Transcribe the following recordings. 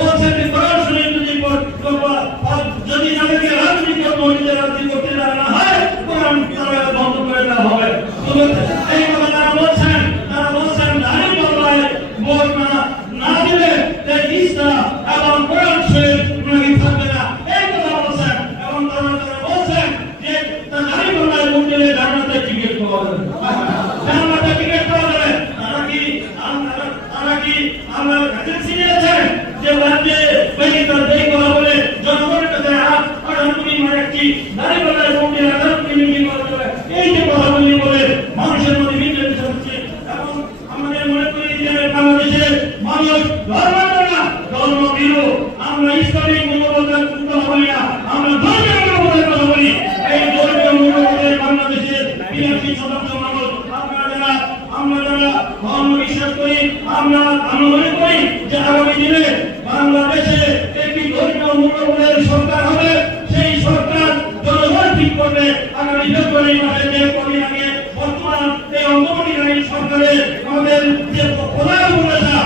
Well, senior যে রাজ্যে বৈজ্ঞানিক বলে জনগণের কাছে আজ আঠারো কোটি মানুষ একটি নারী বলার আমরা আমি মনে করি যে আগামী দিনে বাংলাদেশে একটি ধর্মীয় মূল্যবোধের সরকার হবে। সেই সরকার জনগণ ঠিক করবে। আগামী ফেব্রুয়ারি মাসে যে কমিটি নিয়ে বর্তমান এই অঙ্গনওয়াড়ি সরকারে আমাদের যে প্রধান উপদেষ্টা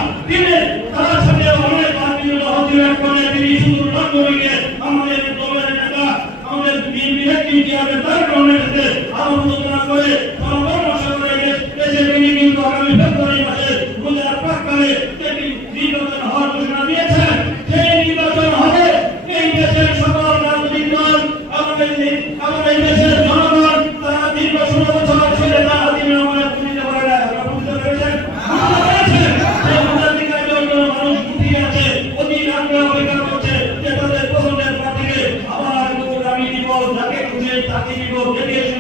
তার সাথে অনেক আত্মীয় হতিরাত করে তিনি শুধু নাগরিকে আমাদের দলের নেতা, আমাদের বিএনপি নেত্রী কি হবে তার গ্রহণের সাথে আলোচনা করে তাকে দিব কে দিয়েছে